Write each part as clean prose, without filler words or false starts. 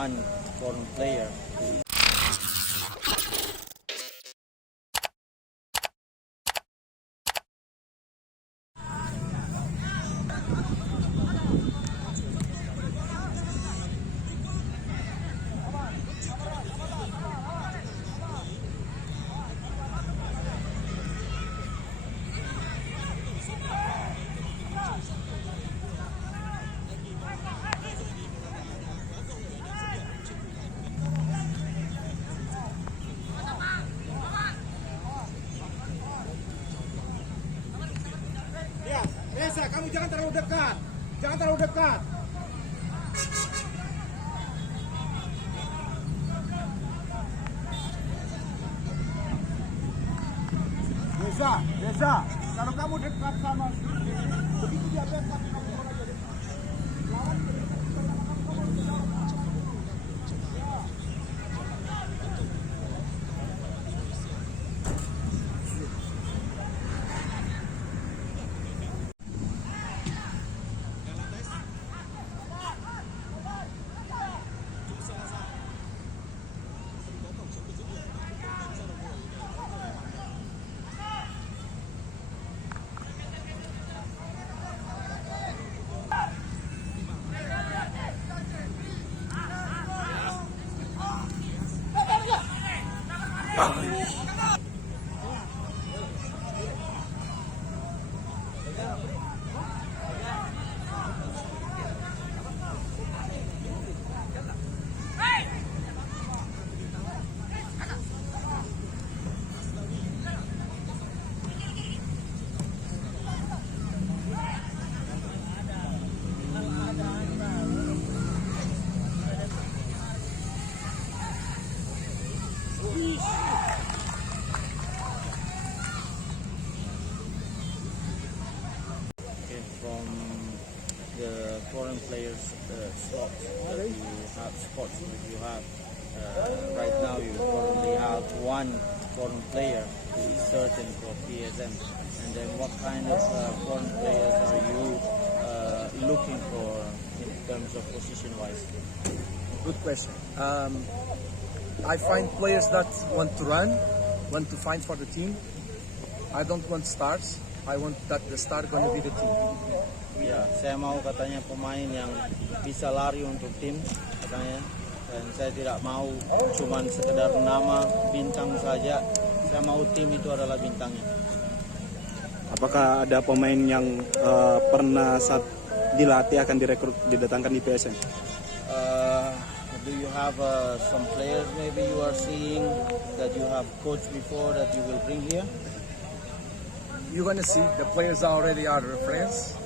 one foreign player. Reza, kamu jangan terlalu dekat. Jangan terlalu dekat. Reza, kalau kamu dekat sama begitu dia dekat kamu bola jadi lawan. From the foreign players slots that you have, spots that you have right now, you probably have one foreign player who is certain for PSM. And then what kind of foreign players are you looking for in terms of position wise? Good question. I find players that want to run, want to fight for the team. I don't want stars. I want that the star gonna be the team. Ya, saya mau katanya pemain yang bisa lari untuk tim katanya. Dan saya tidak mau cuman sekedar nama bintang saja. Saya mau tim itu adalah bintangnya. Apakah ada pemain yang pernah saat dilatih akan direkrut didatangkan di PSM? Do you have some players maybe you are seeing that you have coached before that you will bring here? You're gonna see the players already are friends.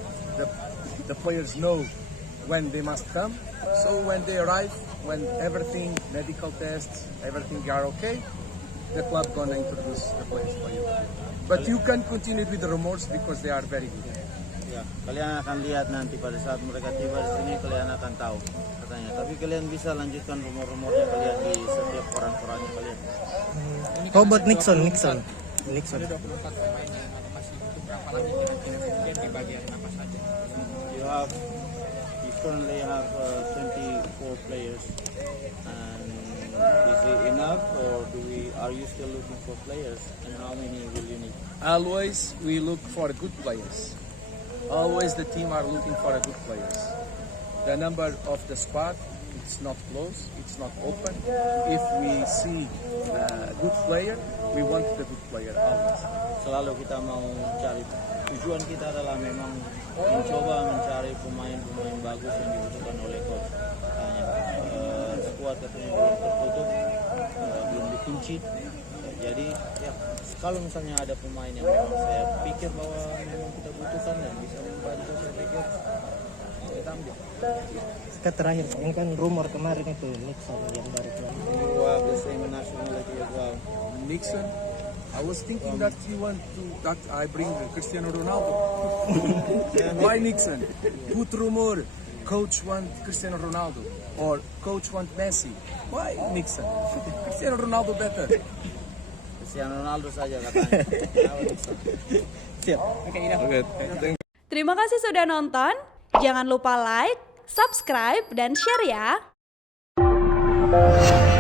The players know when they must come. So when they arrive, when everything, medical tests, everything are okay, the club gonna introduce the players for you. But you can continue with the rumors because they are very good. Ya, kalian akan lihat nanti pada saat mereka tiba di sini, kalian akan tahu katanya. Tapi kalian bisa lanjutkan rumor-rumornya kalian di setiap koran-korannya kalian. How about Nixon? Ada 24 pemain yang masih butuh berapa lagi kira-kira kemudian di bagian apa saja? You currently have 24 players, and is it enough, or are you still looking for players, and how many will you need? Always we look for good players. Always the team are looking for good players. The number of the squad, it's not close, it's not open. If we see a good player, we want the good player always. Selalu kita mau cari, tujuan kita adalah memang mencoba mencari pemain-pemain bagus yang dibutuhkan oleh coach. Skuad katanya belum tertutup, belum dikunci. Jadi ya, kalau misalnya ada pemain yang memang saya pikir bahwa memang kita butuhkan dan bisa membantu, saya pikir kita ambil. Sekarang terakhir, ini kan rumor kemarin itu Nixon yang baru keluar. You have the same nationality as well. Nixon, I was thinking that you want to that I bring Cristiano Ronaldo. Why Nixon? Good rumor. Coach want Cristiano Ronaldo or coach want Messi. Why Nixon? Cristiano Ronaldo better. Cristiano Ronaldo saja katanya. Siap. Terima kasih sudah nonton. Jangan lupa like, subscribe, dan share ya. kasih.